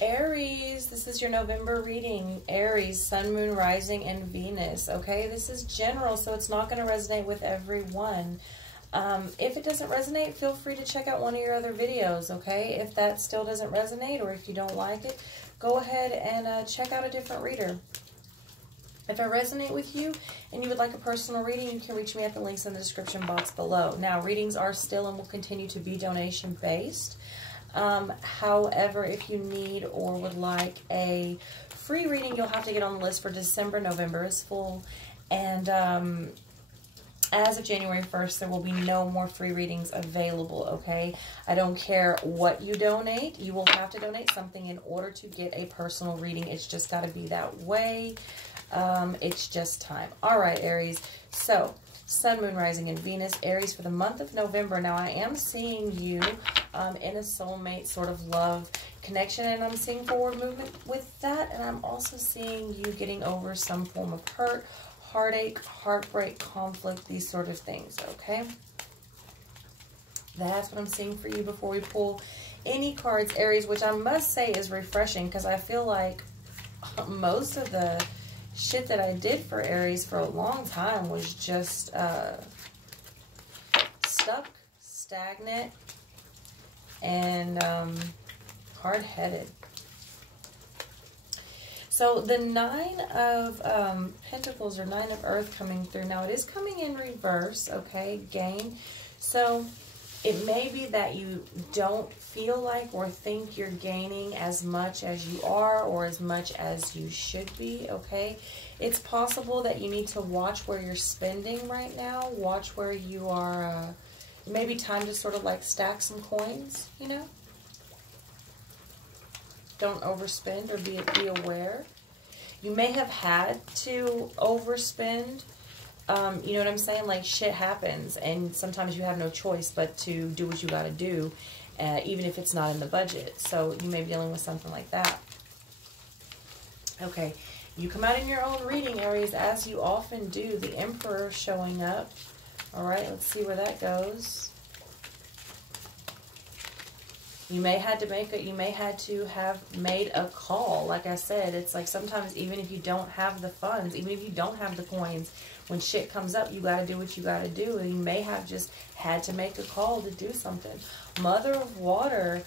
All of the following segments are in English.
Aries, this is your November reading. Aries, Sun, Moon, Rising, and Venus. Okay, this is general, so it's not going to resonate with everyone. If it doesn't resonate, feel free to check out one of your other videos, okay? If that still doesn't resonate or if you don't like it, go ahead and check out a different reader. If I resonate with you and you would like a personal reading, you can reach me at the links in the description box below. Now, readings are still and will continue to be donation-based. However, if you need or would like a free reading, you'll have to get on the list for December. November is full. And as of January 1st, there will be no more free readings available, okay? I don't care what you donate. You will have to donate something in order to get a personal reading. It's just got to be that way. It's just time. All right, Aries. So, Sun, Moon, Rising, and Venus. Aries for the month of November. Now, I am seeing you in a soulmate sort of love connection, and I'm seeing forward movement with that, and I'm also seeing you getting over some form of hurt, heartache, heartbreak, conflict, these sort of things, okay? That's what I'm seeing for you before we pull any cards, Aries, which I must say is refreshing because I feel like most of the shit that I did for Aries for a long time was just stuck, stagnant, and hard-headed. So the Nine of Pentacles or Nine of Earth coming through. Now it is coming in reverse, okay, gain. So it may be that you don't feel like or think you're gaining as much as you are or as much as you should be, okay? It's possible that you need to watch where you're spending right now. Watch where you are, maybe time to sort of like stack some coins, you know? Don't overspend or be aware. You may have had to overspend. You know what I'm saying? Like, shit happens, and sometimes you have no choice but to do what you got to do, even if it's not in the budget. So you may be dealing with something like that. Okay, you come out in your own reading, Aries, as you often do. The Emperor showing up. All right, let's see where that goes. You may have made a call. Like I said, it's like sometimes even if you don't have the funds, even if you don't have the coins, when shit comes up, you got to do what you got to do. And you may have just had to make a call to do something. Mother of Water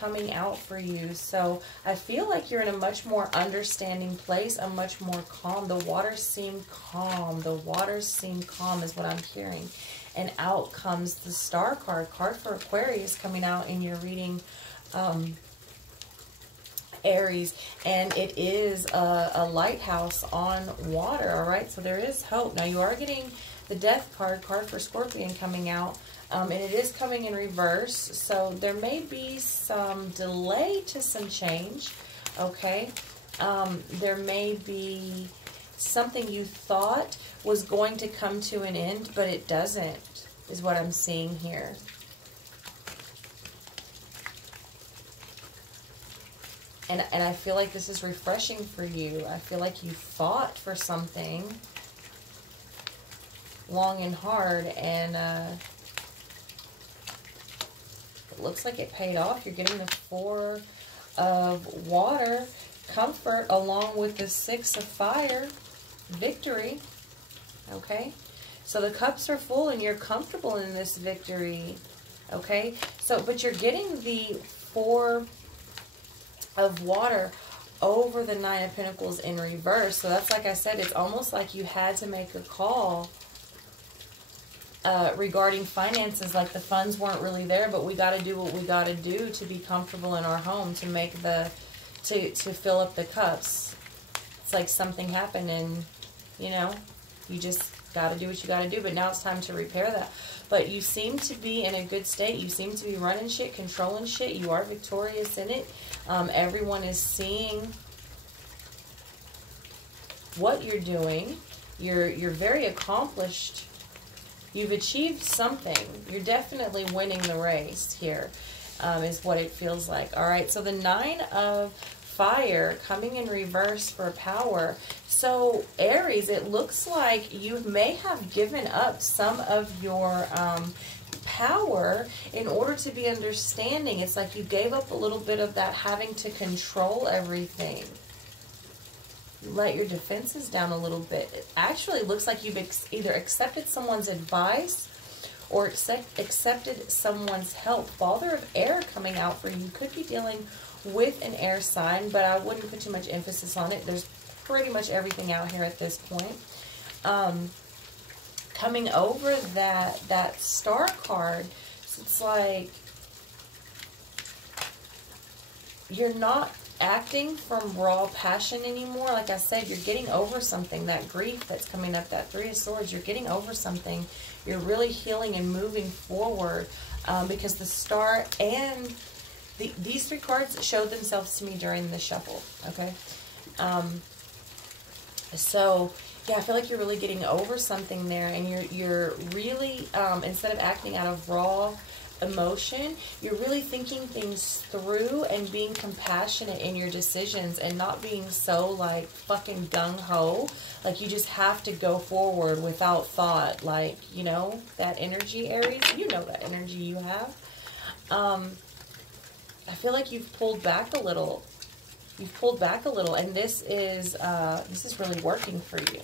coming out for you. So I feel like you're in a much more understanding place, a much more calm. The waters seem calm. The waters seem calm is what I'm hearing. And out comes the Star card. Card for Aquarius coming out in your reading, Aries. And it is a lighthouse on water, all right? So there is hope. Now, you are getting the Death card, card for Scorpion coming out. And it is coming in reverse. So there may be some delay to some change, okay? There may be something you thought was going to come to an end, but it doesn't, is what I'm seeing here. And I feel like this is refreshing for you. I feel like you fought for something long and hard, and it looks like it paid off. You're getting the Four of Water, comfort, along with the Six of Fire, victory. Okay, so the cups are full and you're comfortable in this victory. Okay, so but you're getting the Four of Water over the Nine of Pentacles in reverse. So that's, like I said, it's almost like you had to make a call regarding finances. Like the funds weren't really there, but we got to do what we got to do to be comfortable in our home, to make the to fill up the cups. It's like something happened and, you know, you just got to do what you got to do. But now it's time to repair that. But you seem to be in a good state. You seem to be running shit, controlling shit. You are victorious in it. Everyone is seeing what you're doing. You're very accomplished. You've achieved something. You're definitely winning the race here, is what it feels like. All right, so the Nine of Fire coming in reverse for power. So Aries, it looks like you may have given up some of your power in order to be understanding. It's like you gave up a little bit of that having to control everything. You let your defenses down a little bit. It actually looks like you've either accepted someone's advice or accepted someone's help. Father of Air coming out for you. Could be dealing with an air sign, but I wouldn't put too much emphasis on it. There's pretty much everything out here at this point. Coming over that star card, so it's like you're not acting from raw passion anymore. Like I said, you're getting over something. That grief that's coming up, that Three of Swords, you're getting over something. You're really healing and moving forward, because the Star and these three cards showed themselves to me during the shuffle, okay? So yeah, I feel like you're really getting over something there, and you're really, instead of acting out of raw emotion, you're really thinking things through and being compassionate in your decisions and not being so like fucking gung-ho. Like you just have to go forward without thought. Like, you know, that energy, Aries, you know that energy you have. I feel like you've pulled back a little. You've pulled back a little, and this is really working for you,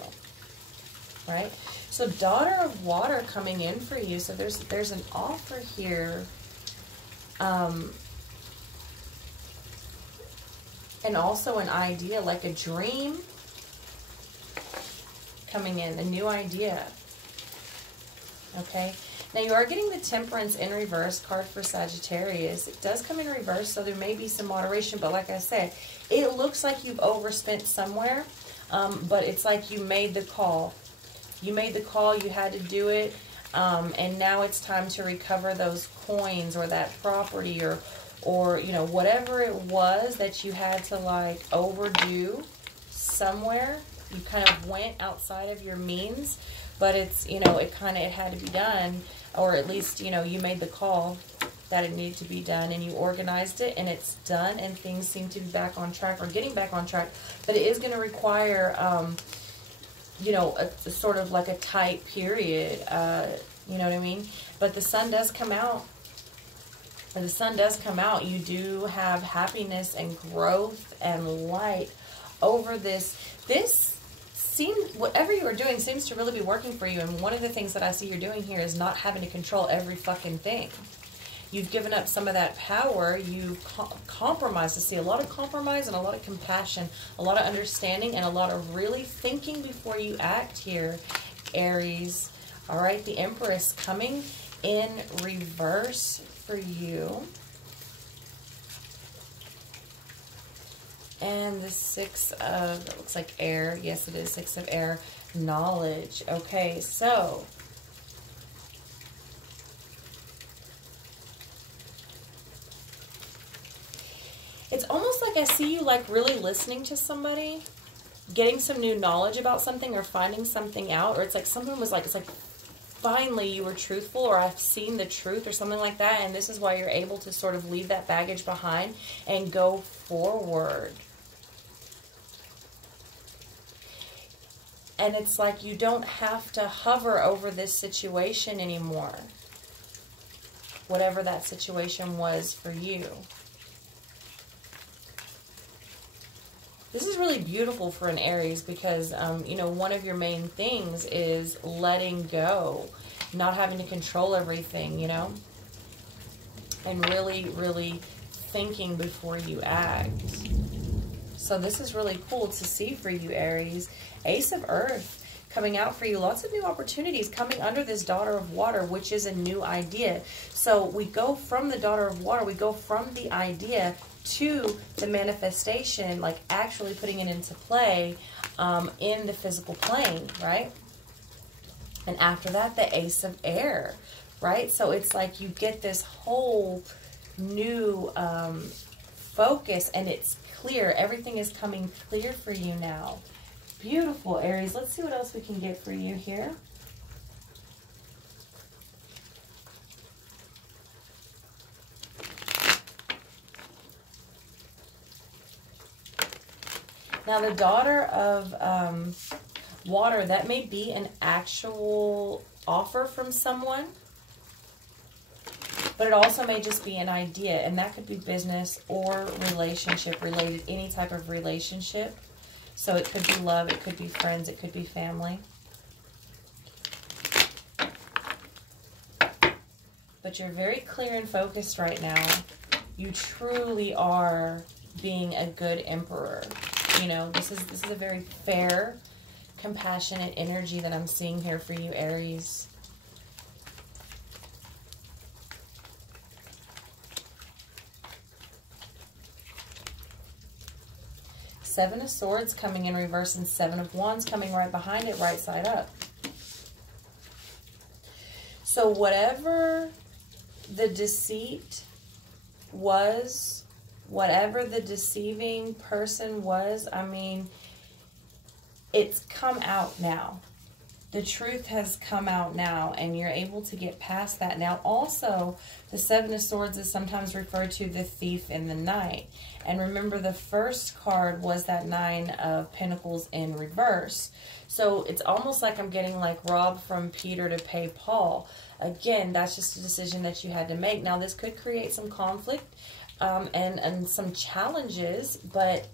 right? So Daughter of Water coming in for you. So there's an offer here, and also an idea, like a dream coming in, a new idea. Okay. Now, you are getting the Temperance in reverse card for Sagittarius. It does come in reverse, so there may be some moderation. But like I said, it looks like you've overspent somewhere. But it's like you made the call. You made the call. You had to do it. And now it's time to recover those coins or that property or you know, whatever it was that you had to, like, overdo somewhere. You kind of went outside of your means. But it's, you know, it had to be done. Or at least, you know, you made the call that it needed to be done, and you organized it, and it's done, and things seem to be back on track or getting back on track. But it is going to require, you know, a sort of like a tight period, you know what I mean? But the sun does come out. When the sun does come out, you do have happiness and growth and light over this. Whatever you are doing seems to really be working for you. And one of the things that I see you're doing here is not having to control every fucking thing. You've given up some of that power. You've compromised. I see a lot of compromise and a lot of compassion, a lot of understanding, and a lot of really thinking before you act here, Aries. All right, the Empress coming in reverse for you. And the Six of, it looks like air. Yes, it is Six of Air. Knowledge. Okay, so it's almost like I see you like really listening to somebody, getting some new knowledge about something or finding something out, or it's like something was like, it's like finally you were truthful, or I've seen the truth or something like that, and this is why you're able to sort of leave that baggage behind and go forward. And it's like you don't have to hover over this situation anymore. Whatever that situation was for you. This is really beautiful for an Aries because, you know, one of your main things is letting go. Not having to control everything, you know. And really, really thinking before you act. So this is really cool to see for you, Aries. Ace of Earth coming out for you. Lots of new opportunities coming under this Daughter of Water, which is a new idea. So we go from the Daughter of Water, we go from the idea to the manifestation, like actually putting it into play in the physical plane, right? And after that, the Ace of Air, right? So it's like you get this whole new focus, and it's clear. Everything is coming clear for you now. Beautiful, Aries. Let's see what else we can get for you here. Now, the Daughter of Water, that may be an actual offer from someone. but it also may just be an idea, and that could be business or relationship related, any type of relationship. So it could be love, it could be friends, it could be family. But you're very clear and focused right now. You truly are being a good emperor. You know, this is a very fair, compassionate energy that I'm seeing here for you, Aries. Seven of Swords coming in reverse and Seven of Wands coming right behind it, right side up. So whatever the deceit was, whatever the deceiving person was, I mean, it's come out now. The truth has come out now, and you're able to get past that. Now, also, the Seven of Swords is sometimes referred to the thief in the night. And remember, the first card was that Nine of Pentacles in reverse. So it's almost like I'm getting like robbed from Peter to pay Paul. Again, that's just a decision that you had to make. Now, this could create some conflict and some challenges, but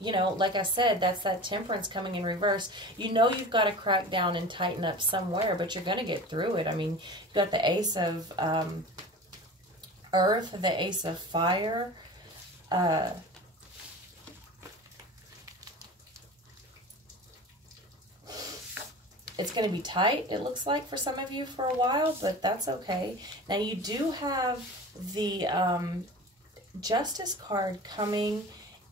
you know, like I said, that's that Temperance coming in reverse. You know you've got to crack down and tighten up somewhere, but you're going to get through it. I mean, you've got the Ace of Earth, the Ace of Fire. It's going to be tight, it looks like, for some of you for a while, but that's okay. Now, you do have the Justice card coming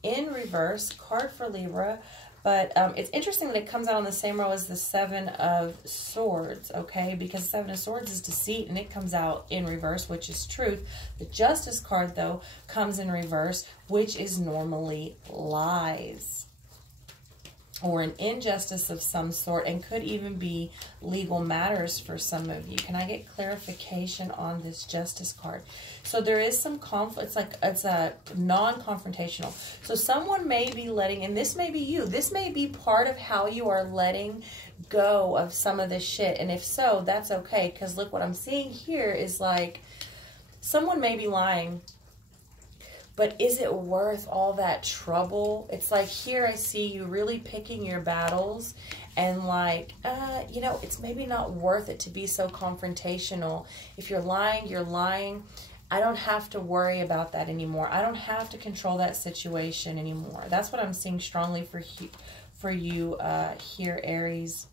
in reverse, card for Libra, but it's interesting that it comes out on the same row as the Seven of Swords, okay, because Seven of Swords is deceit and it comes out in reverse, which is truth. The Justice card, though, comes in reverse, which is normally lies or an injustice of some sort, and could even be legal matters for some of you. Can I get clarification on this Justice card? So there is some conflict. It's like it's a non-confrontational. So someone may be letting, and this may be you, this may be part of how you are letting go of some of this shit. And if so, that's okay, because look, what I'm seeing here is like someone may be lying, but is it worth all that trouble? It's like here I see you really picking your battles and like, you know, it's maybe not worth it to be so confrontational. If you're lying, you're lying. I don't have to worry about that anymore. I don't have to control that situation anymore. That's what I'm seeing strongly for you here, Aries.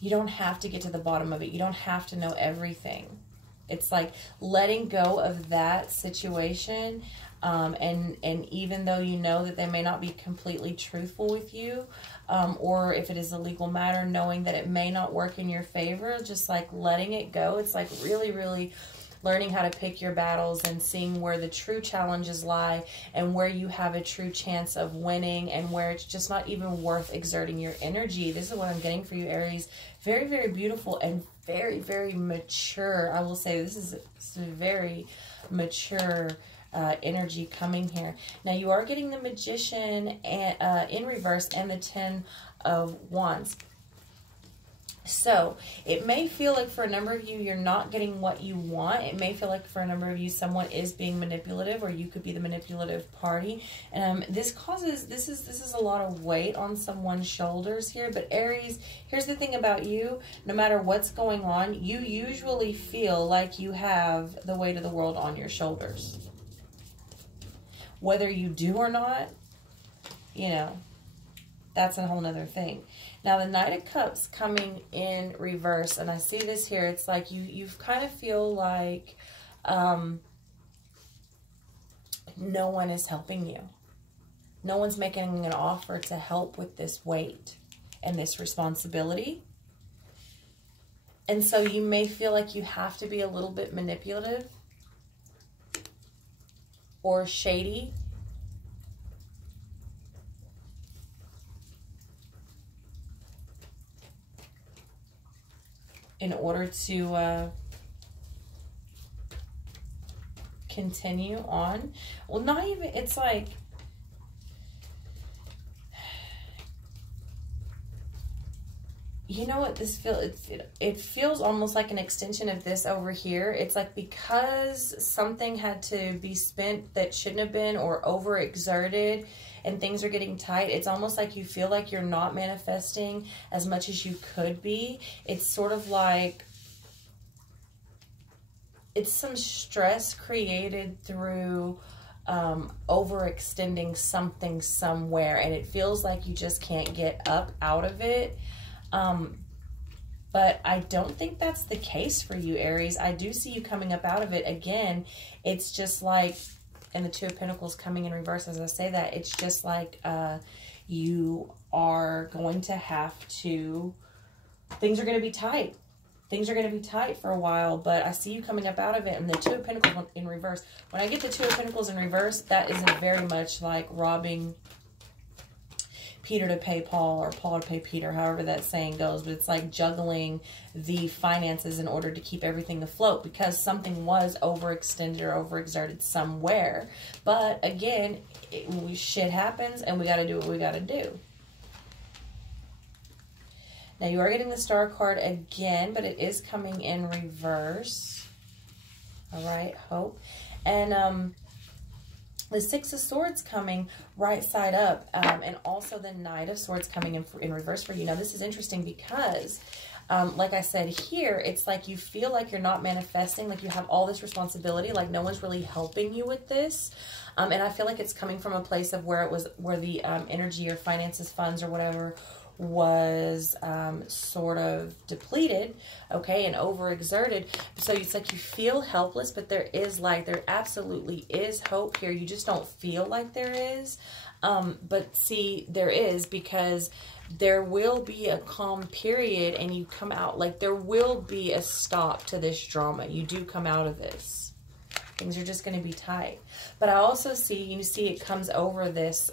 You don't have to get to the bottom of it. You don't have to know everything. It's like letting go of that situation, and even though you know that they may not be completely truthful with you, or if it is a legal matter, knowing that it may not work in your favor, just like letting it go. It's like really, really learning how to pick your battles and seeing where the true challenges lie and where you have a true chance of winning and where it's just not even worth exerting your energy. This is what I'm getting for you, Aries. Very, very beautiful and very, very mature. I will say this is a very mature energy coming here. Now, you are getting the Magician and, in reverse and the Ten of Wands. So it may feel like for a number of you, you're not getting what you want. It may feel like for a number of you, someone is being manipulative, or you could be the manipulative party. This is a lot of weight on someone's shoulders here. But Aries, here's the thing about you. No matter what's going on, you usually feel like you have the weight of the world on your shoulders. Whether you do or not, you know, that's a whole nother thing. Now, the Knight of Cups coming in reverse, and I see this here. It's like you kind of feel like no one is helping you. No one's making an offer to help with this weight and this responsibility. And so you may feel like you have to be a little bit manipulative or shady in order to continue on. Well, not even, it's like, you know what this feels, it feels almost like an extension of this over here. It's like because something had to be spent that shouldn't have been, or overexerted, and things are getting tight, it's almost like you feel like you're not manifesting as much as you could be. It's sort of like it's some stress created through overextending something somewhere, and it feels like you just can't get up out of it. But I don't think that's the case for you, Aries. I do see you coming up out of it. Again, it's just like, and the Two of Pentacles coming in reverse as I say that, it's just like you are going to have to, things are going to be tight. Things are going to be tight for a while, but I see you coming up out of it. And the Two of Pentacles in reverse. When I get the Two of Pentacles in reverse, that isn't very much like robbing Peter to pay Paul, or Paul to pay Peter, however that saying goes. But it's like juggling the finances in order to keep everything afloat, because something was overextended or overexerted somewhere. But again, shit happens, and we got to do what we got to do. Now, you are getting the Star card again, but it is coming in reverse. All right, hope. And the Six of Swords coming right side up, and also the Knight of Swords coming in reverse for you. Now, this is interesting because, like I said here, it's like you feel like you're not manifesting, like you have all this responsibility, like no one's really helping you with this. And I feel like it's coming from a place of where the energy or finances, funds, or whatever was sort of depleted, okay, and overexerted. So it's like you feel helpless, but there absolutely is hope here. You just don't feel like there is. But see, there is, because there will be a calm period, and you come out, like there will be a stop to this drama. You do come out of this. Things are just going to be tight. But I also see, you see it comes over this,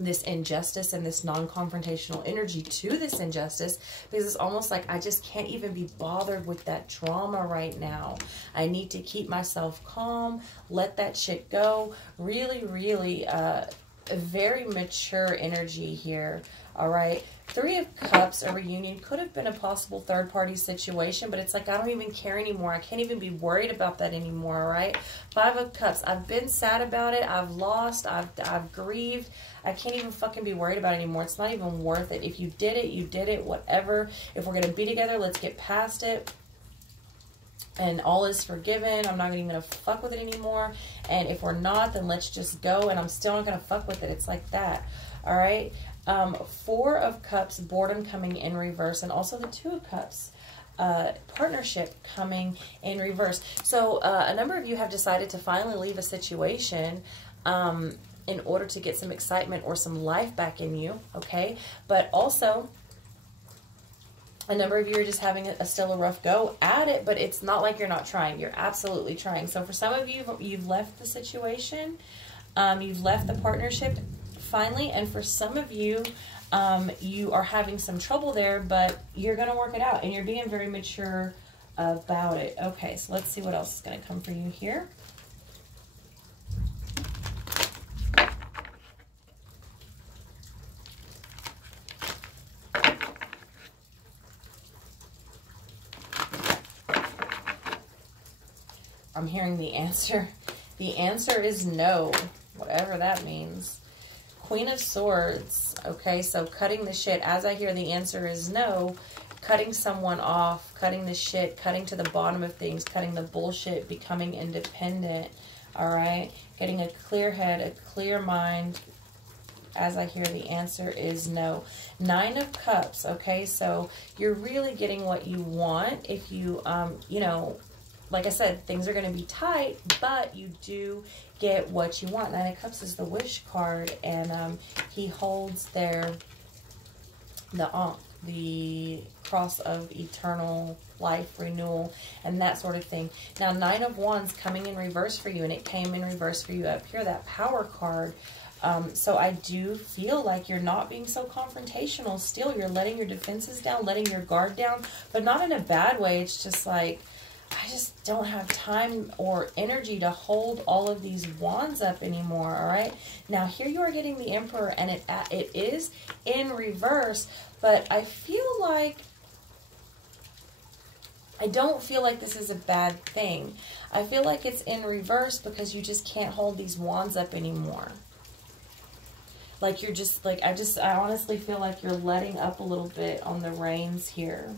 this injustice and this non-confrontational energy to this injustice, because it's almost like I just can't even be bothered with that drama right now. I need to keep myself calm, let that shit go. Really, really a very mature energy here. All right. Three of Cups, a reunion, could have been a possible third-party situation, but it's like I don't even care anymore. I can't even be worried about that anymore, all right? Five of Cups, I've been sad about it. I've lost. I've grieved. I can't even fucking be worried about it anymore. It's not even worth it. If you did it, you did it, whatever. If we're going to be together, let's get past it. And all is forgiven. I'm not even going to fuck with it anymore. And if we're not, then let's just go. And I'm still not going to fuck with it. It's like that, all right? Four of Cups, boredom coming in reverse, and also the Two of Cups, partnership coming in reverse. So a number of you have decided to finally leave a situation in order to get some excitement or some life back in you, okay? But also, a number of you are just having still a rough go at it, but it's not like you're not trying. You're absolutely trying. So for some of you, you've left the situation, you've left the partnership finally, and for some of you, you are having some trouble there, but you're going to work it out, and you're being very mature about it. Okay, so let's see what else is going to come for you here. I'm hearing the answer. The answer is no, whatever that means. Queen of Swords, okay, so cutting the shit. As I hear the answer is no, cutting someone off, cutting the shit, cutting to the bottom of things, cutting the bullshit, becoming independent, all right? Getting a clear head, a clear mind. As I hear the answer is no. Nine of Cups, okay, so you're really getting what you want if you, you know, like I said, things are going to be tight, but you do get what you want. Nine of Cups is the wish card, and he holds there the cross of eternal life, renewal, and that sort of thing. Now, Nine of Wands coming in reverse for you, and it came in reverse for you up here, that Power card. So I do feel like you're not being so confrontational still. You're letting your defenses down, letting your guard down, but not in a bad way. It's just like, I just don't have time or energy to hold all of these wands up anymore, all right? Now, here you are getting the Emperor, and it is in reverse, But I feel like, I don't feel like this is a bad thing. I feel like it's in reverse because you just can't hold these wands up anymore. Like you're just like, I honestly feel like you're letting up a little bit on the reins here.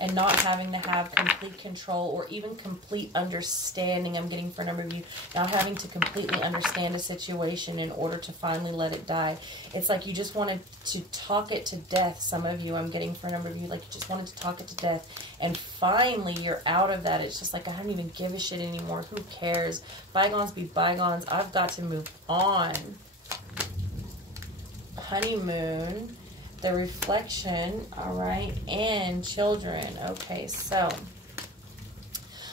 And not having to have complete control or even complete understanding. I'm getting for a number of you, not having to completely understand a situation in order to finally let it die. It's like you just wanted to talk it to death. Some of you, I'm getting for a number of you, like you just wanted to talk it to death. And finally, you're out of that. It's just like, I don't even give a shit anymore. Who cares? Bygones be bygones. I've got to move on. Honeymoon. The reflection, all right, and children. Okay, so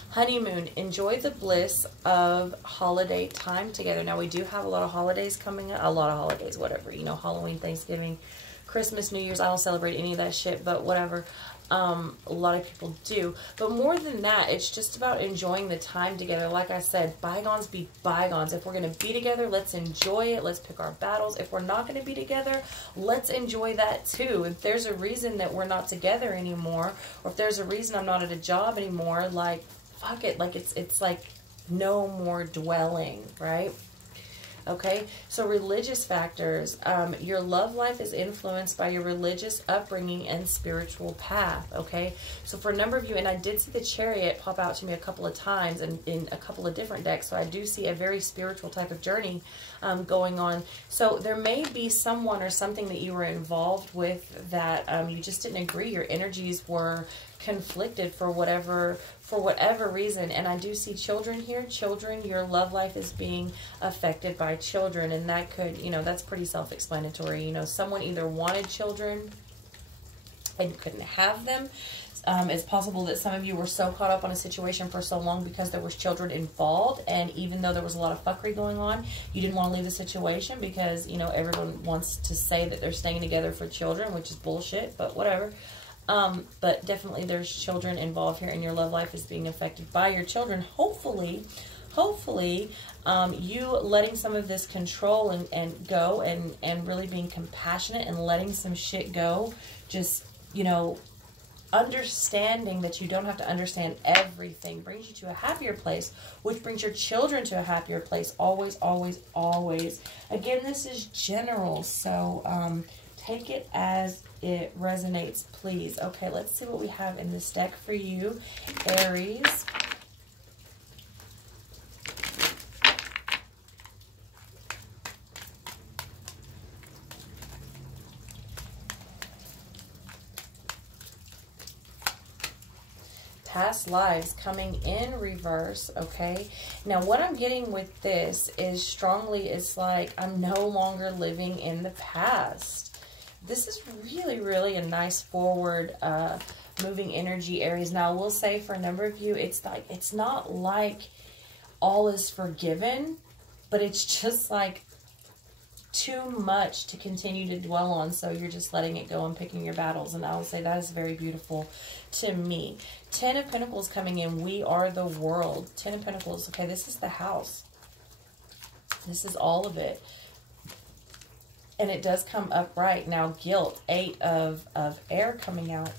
honeymoon, enjoy the bliss of holiday time together. Now, we do have a lot of holidays coming up, a lot of holidays, whatever, you know, Halloween, Thanksgiving, Christmas, New Year's. I don't celebrate any of that shit, but whatever. A lot of people do. But more than that, it's just about enjoying the time together. Like I said, bygones be bygones. If we're going to be together, let's enjoy it. Let's pick our battles. If we're not going to be together, let's enjoy that too. If there's a reason that we're not together anymore, or if there's a reason I'm not at a job anymore, like, fuck it. Like, it's like no more dwelling, right? Okay, so religious factors. Your love life is influenced by your religious upbringing and spiritual path, okay? So for a number of you, and I did see the Chariot pop out to me a couple of times and in a couple of different decks, so I do see a very spiritual type of journey going on. So there may be someone or something that you were involved with that you just didn't agree. Your energies were conflicted for whatever reason. And I do see children here. Children, your love life is being affected by children, and that could, you know, that's pretty self-explanatory. You know, someone either wanted children and couldn't have them. It's possible that some of you were so caught up on a situation for so long because there was children involved, and even though there was a lot of fuckery going on, you didn't want to leave the situation because, you know, everyone wants to say that they're staying together for children, which is bullshit, but whatever. But definitely there's children involved here, and your love life is being affected by your children. Hopefully, you letting some of this control and go and really being compassionate and letting some shit go. Just, you know, understanding that you don't have to understand everything brings you to a happier place, which brings your children to a happier place. Always, always, always. Again, this is general, so take it as it resonates, please. Okay, let's see what we have in this deck for you, Aries. Past lives coming in reverse, okay? Now, what I'm getting with this is strongly, it's like I'm no longer living in the past. This is really, really a nice forward moving energy, Aries. Now, I will say for a number of you, it's like, it's not like all is forgiven, but it's just like too much to continue to dwell on, so you're just letting it go and picking your battles, and I will say that is very beautiful to me. 10 of Pentacles coming in. We are the world. 10 of Pentacles. Okay, this is the house. This is all of it. And it does come upright. Now, guilt. 8 of air coming out.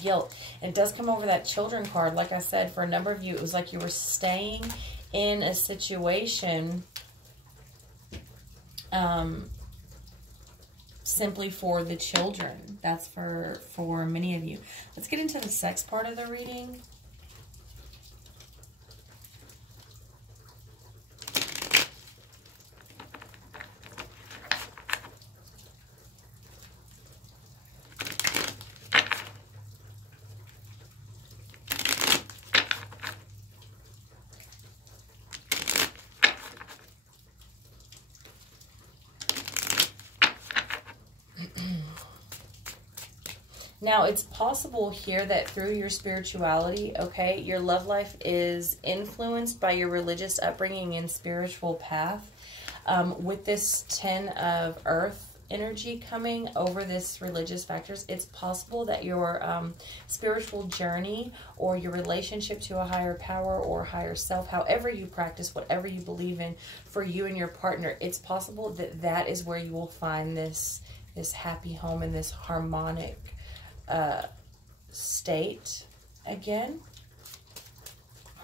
Guilt. It does come over that children card. Like I said, for a number of you, it was like you were staying in a situation simply for the children. That's for many of you. Let's get into the sex part of the reading. Now, it's possible here that through your spirituality, okay, your love life is influenced by your religious upbringing and spiritual path. With this 10 of earth energy coming over this religious factors. It's possible that your spiritual journey or your relationship to a higher power or higher self, however you practice, whatever you believe in, for you and your partner, it's possible that that is where you will find this happy home and this harmonic state again.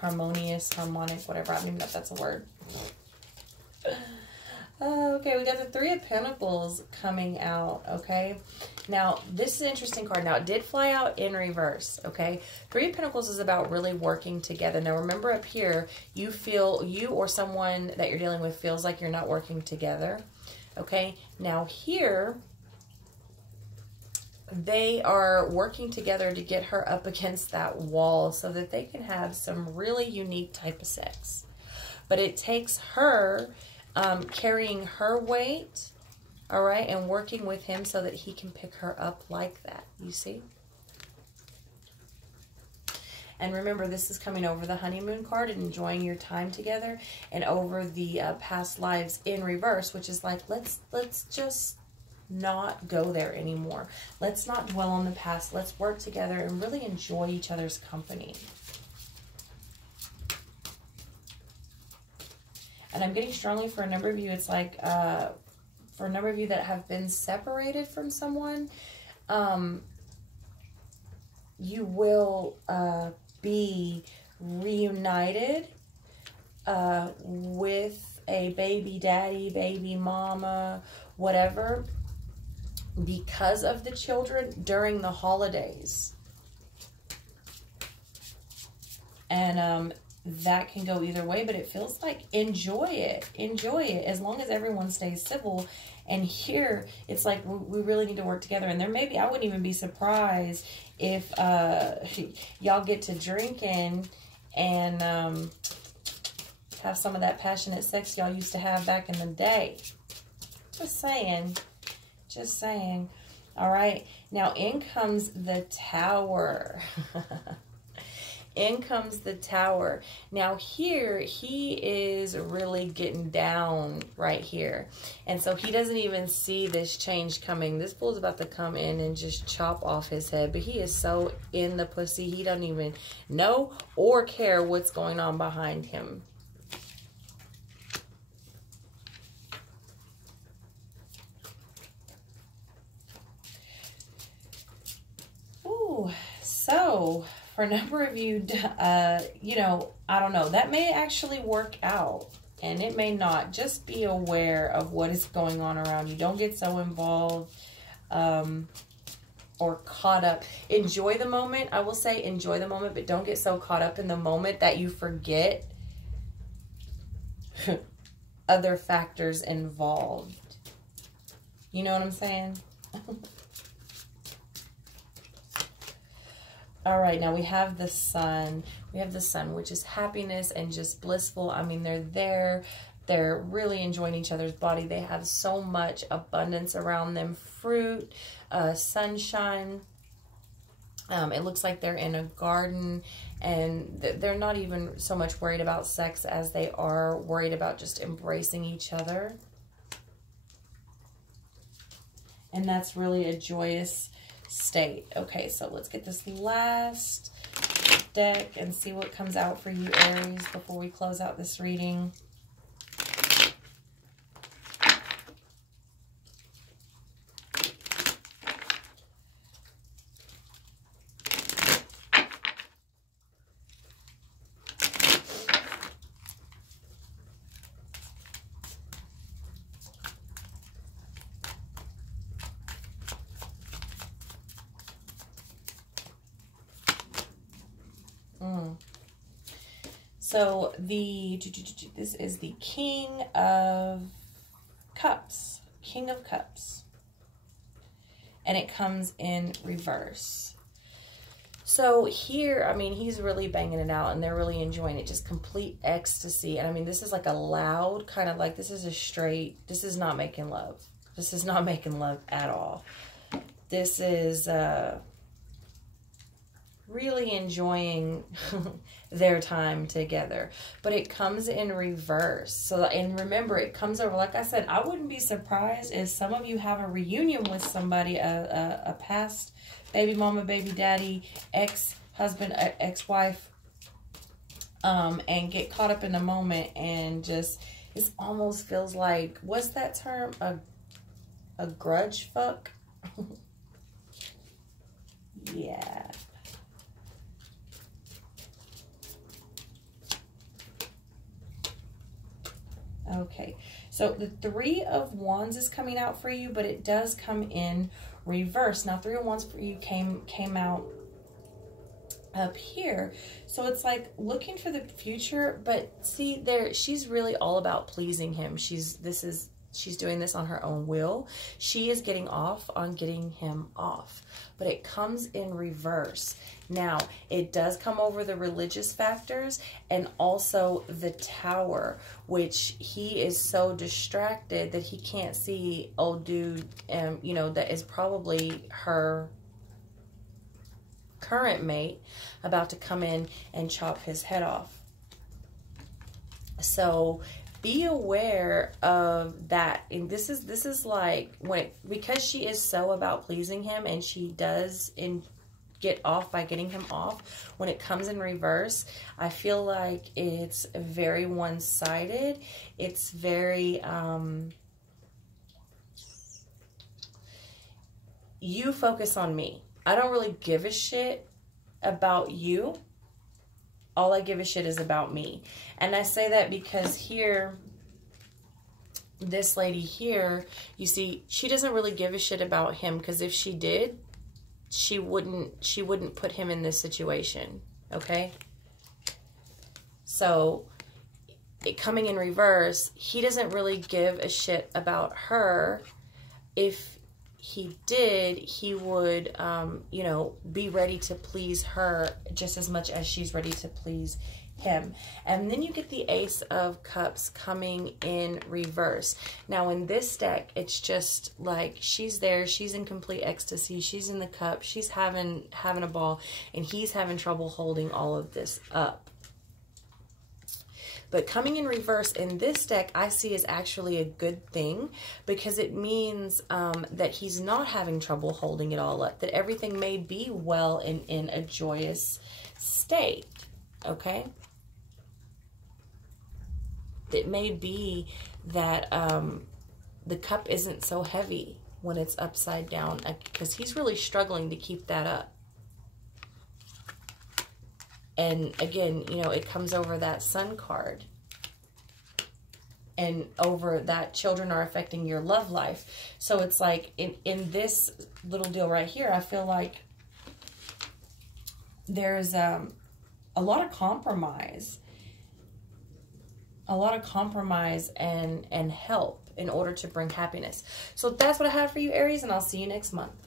Harmonious, harmonic, whatever. I don't even know if that's a word. Okay, we got the Three of Pentacles coming out, okay? Now, this is an interesting card. Now, it did fly out in reverse, okay? Three of Pentacles is about really working together. Now, remember up here, you feel, you or someone that you're dealing with feels like you're not working together, okay? Now, here, they are working together to get her up against that wall so that they can have some really unique type of sex. But it takes her carrying her weight, all right, and working with him so that he can pick her up like that, you see? And remember, this is coming over the honeymoon card and enjoying your time together, and over the past lives in reverse, which is like, let's just not go there anymore. Let's not dwell on the past. Let's work together and really enjoy each other's company. And I'm getting strongly for a number of you, it's like, for a number of you that have been separated from someone, you will be reunited with a baby daddy, baby mama, whatever, because of the children during the holidays. And that can go either way, but it feels like enjoy it. Enjoy it as long as everyone stays civil. And here, it's like we really need to work together. And there maybe, I wouldn't even be surprised if y'all get to drinking and have some of that passionate sex y'all used to have back in the day. Just saying. Just saying. All right. Now, in comes the Tower. In comes the Tower. Now here, he is really getting down right here. And so he doesn't even see this change coming. This fool's about to come in and just chop off his head. But he is so in the pussy, he doesn't even know or care what's going on behind him. Ooh, so for a number of you, you know, I don't know, that may actually work out and it may not. Just be aware of what is going on around you. Don't get so involved or caught up. Enjoy the moment. I will say enjoy the moment, but don't get so caught up in the moment that you forget other factors involved. You know what I'm saying? All right, now we have the Sun. We have the Sun, which is happiness and just blissful. I mean, they're there. They're really enjoying each other's body. They have so much abundance around them. Fruit, sunshine. It looks like they're in a garden, and they're not even so much worried about sex as they are worried about just embracing each other. And that's really a joyous state. Okay, so let's get this last deck and see what comes out for you, Aries, before we close out this reading. So this is the King of Cups. King of Cups. And it comes in reverse. So here, I mean, he's really banging it out and they're really enjoying it. Just complete ecstasy. And I mean, this is like a loud kind of like, this is a straight, this is not making love. This is not making love at all. This is, really enjoying their time together. But it comes in reverse. So, and remember, it comes over, like I said, I wouldn't be surprised if some of you have a reunion with somebody, a past baby mama, baby daddy, ex-husband, ex-wife, and get caught up in the moment and just, it almost feels like, what's that term? A grudge fuck? Yeah. Okay, so the Three of Wands is coming out for you, but it does come in reverse. Now, Three of Wands for you came out up here, so it's like looking for the future. But see there, she's really all about pleasing him. She's doing this on her own will. She is getting off on getting him off, but it comes in reverse. Now, it does come over the religious factors and also the Tower, which he is so distracted that he can't see old dude, you know, that is probably her current mate about to come in and chop his head off. So be aware of that. And this is like because she is so about pleasing him, and she does get off by getting him off. When it comes in reverse, I feel like it's very one-sided. It's very you focus on me. I don't really give a shit about you. All I give a shit is about me. And I say that because here, this lady here, you see, she doesn't really give a shit about him, because if she did, she wouldn't put him in this situation, okay? So, coming in reverse, he doesn't really give a shit about her. If he did, he would, you know, be ready to please her just as much as she's ready to please him. And then you get the Ace of Cups coming in reverse. Now in this deck, it's just like she's there, she's in complete ecstasy, she's in the cup, she's having a ball, and he's having trouble holding all of this up. But coming in reverse in this deck, I see is actually a good thing, because it means that he's not having trouble holding it all up, that everything may be well in a joyous state, okay? It may be that the cup isn't so heavy when it's upside down, because he's really struggling to keep that up. And again, you know, it comes over that Sun card. And over that, children are affecting your love life. So it's like, in this little deal right here, I feel like there's a lot of compromise. A lot of compromise and help in order to bring happiness. So that's what I have for you, Aries, and I'll see you next month.